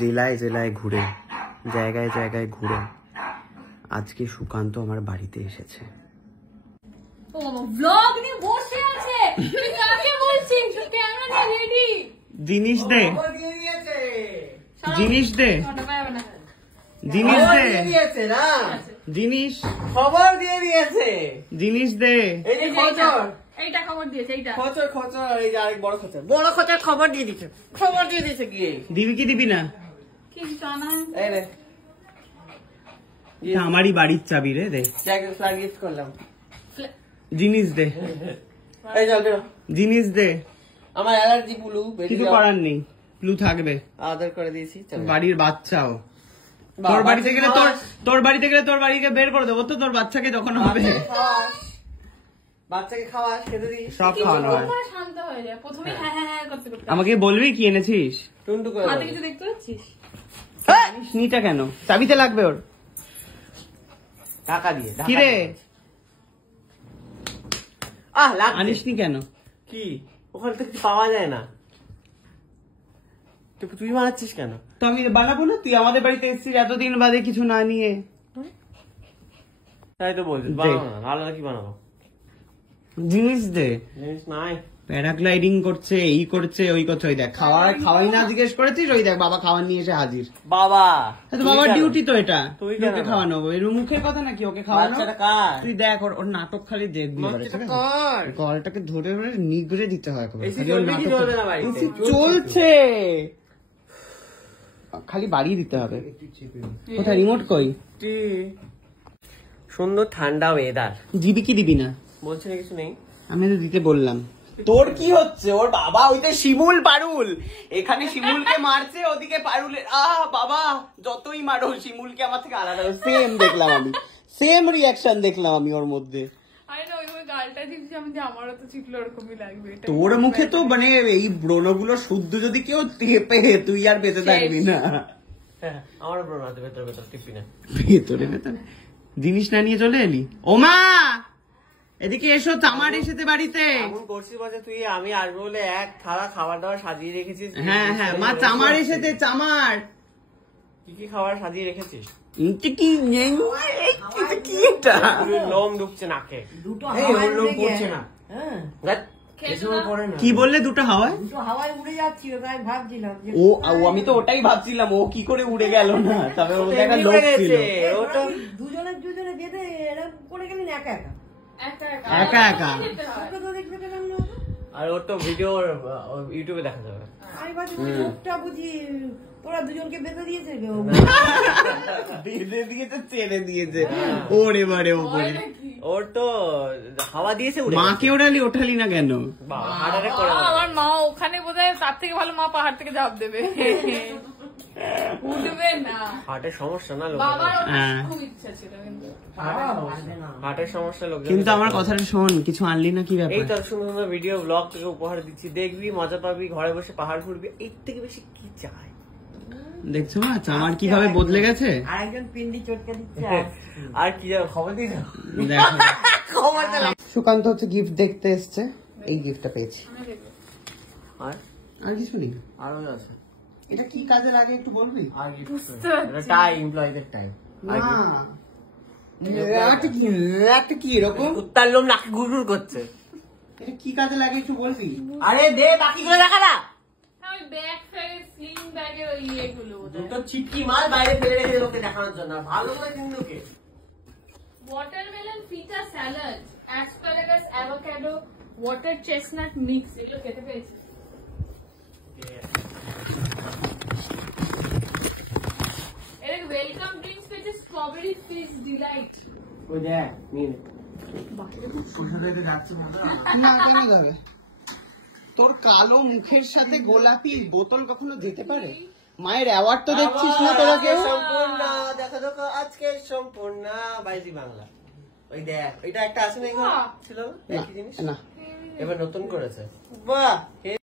জেলায় জেলায় ঘুরে, জায়গায় জায়গায় ঘুরে আজকে সুকান্ত আমার বাড়িতে এসেছে। ব্লগ নিয়ে বসে আছে, তুই কাকে বলছিস? ক্যামেরা নিয়ে রেডি। জিনিস দে, জিনিস দে, জিনিস দে, জিনিস খবর দিয়ে দিয়েছে, জিনিস দে। এইটা খবর দিয়েছে, এইটা খচর খচর, আর এই যে আরেক বড় খচর, বড় খচর খবর দিয়ে দিচ্ছে, খবর দিয়ে দিয়েছে গিয়ে। দিবি কি দিবি না? কি জানা? এই রে, আমারই বাড়ির চাবি রে, দে। ফ্ল্যাগ গিফট করলাম। জিনিস দে, এই চল বেরো। জিনিস দে। আমার অ্যালার্জি ব্লু, কিছু করার নেই, ব্লু থাকবে। আদর করে দিয়েছি। বাড়ির বাচ্চাও তোর বাড়িতে গেলে তোর বাড়িতে গেলে তোর বাড়িকে বের করে দেবো তো, তোর বাচ্চাকে যখন হবে। বাচ্চাকে খাওয়াস, খেতে দিস, সব খাওয়ানো হয়। শান্ত হয়ে যায় প্রথমে, হ্যাঁ হ্যাঁ হ্যাঁ করতে করতে। আমাকে বলবি কি এনেছিস? টুনটু করে হাতে কিছু দেখতে পাচ্ছিস? নিটা কেন? চাবিতে লাগবে ওর। টাকা দিয়ে কি রে আনিসনি কেন? কি ওখানে তো কিছু পাওয়া যায় না, তুই বানাচ্ছিস কেন? তো আমি বানাবো না? তুই আমাদের বাড়িতে এসেছিস এতদিন বাদে কিছু না নিয়ে। তাই তো বলছিস, বানাবো না, আলাদা কি বানাবো? জিনিস দে। জিনিস নাই। প্যারাগ্লাইডিং করছে, এই করছে, ওই করছে, ওই দেখ। খাওয়াই না জিজ্ঞেস করেছিস, ওই দেখ বাবা খাওয়ার নিয়ে এসে হাজির। বাবা বাবার ডিউটি তো এটা, তুই ওকে খাওয়ানো। এর মুখের কথা নাকি ওকে খাওয়ানো? তুই দেখ ওর নাটক খালি দেখবি, গলাটাকে ধরে নিগড়ে দিতে হয়। চলছে খালি বাড়িয়ে দিতে হবে। কোথায় রিমোট? কই? সুন্দর ঠান্ডা ওয়েদার। দিবি কি দিবি না? বলছে না কিছু নেই, আমি তো দিতে বললাম। তোর কি হচ্ছে? ওর বাবা ওইটা শিমুল পারুল, এখানে শিমুলকে মারছে, ওদিকে পারুলের। বাবা যতই মারো শিমুলকে আমার থেকে আলাদা। সেম দেখলাম আমি, সেম রিয়াকশন দেখলাম আমি ওর মধ্যে। তোর মুখে তো মানে এই ব্রণগুলো শুদ্ধ যদি কেউ টেপে, তুই আর বেঁচে থাকবি না। আমার ব্রণ আছে ভেতরে, ভেতরে টিপি না, ভেতরে ভেতরে। জিনিস না নিয়ে চলে এলি? ওমা এদিকে এসো, চামার এসেছে বাড়িতে। তুই আমি আসবো বলে এক থালা খাবার দাবার সাজিয়ে রেখেছিস। হ্যাঁ হ্যাঁ, মা চামার এসেছে, চামার। কি কি খাবার সাজিয়ে রেখেছিস? লোম ঢুকছে নাকে, লোম পড়ছে না। কি বললে? দুটো হাওয়ায় উড়ে যাচ্ছিল, তাই ভাবছিলাম। ও আমি তো ওটাই ভাবছিলাম, ও কি করে উড়ে গেল না। তবে ও দেখা লোক ছিল। দুজনে দুজনে বেঁধে এরকম করে গেলেন একা একা একা। আর ওর তো ভিডিও ইউটিউবে দেখা যাবে। আমি ভাবছি মুখটা বুঝি ওরা দুজনকে বেঁধে দিয়েছে, বেঁধে দিয়েছে, ছেড়ে দিয়েছে। ওরে বারে ওপরে ওর তো হাওয়া দিয়েছে। মাকে ওঠালি না কেন? আমার মা ওখানে বোধহয় তার থেকে ভালো মা পাহাড় থেকে ঝাঁপ দেবে, উঠবে না। হার্টের সমস্যা না লোক, খুব ইচ্ছা ছিল কিন্তু হার্টের সমস্যা লোক। কিন্তু আমার কথাটা শোন, কিছু আনলি না? কি ব্যাপার? এই তো সুন্দর সুন্দর ভিডিও ব্লগ থেকে উপহার দিচ্ছি, দেখবি মজা পাবি, ঘরে বসে পাহাড় ঘুরবি, এর থেকে বেশি কি চাই? দেখছো না চামার কিভাবে বদলে গেছে। আরেকজন পিন্ডি চটকে দিচ্ছে। আর কি খবর দিই না। সুকান্ত হচ্ছে গিফট দেখতে এসছে, এই গিফটটা পেয়েছি। আর কিছু নেই, আরো আছে। এটা কি কাজে লাগে একটু বলবি? টাই, এমপ্লয়ীদের টাই। কি এরকম কুত্তার লোম নাকি গুড়গুড় করছে, এটা কি কাজে লাগে একটু বলবি? আরে দে বাকিগুলো দেখা না। দুটো চিটকি মাল বাইরে ফেলে রেখে লোকে দেখানোর জন্য, ভালো করে দিন লোকে। ওয়াটারমেলন ফিটা salad, asparagus, avocado, water chestnut mix, এগুলো খেতে পেয়েছি। এর ওয়েলকাম ড্রিঙ্কস পেয়েছে স্ট্রবেরি ফিজ ডিলাইট। ওই দেখ নিন, তোর কালো মুখের সাথে গোলাপি বোতল কখনো যেতে পারে? মায়ের অ্যাওয়ার্ড তো দেখছিস না তোরা কেউ? সম্পূর্ণ দেখা দেখো আজকে সম্পূর্ণ বাইজি বাংলা। ওই দেখ এটা একটা আছে না, ছিল একই জিনিস, না এবার নতুন করেছে। বাহ।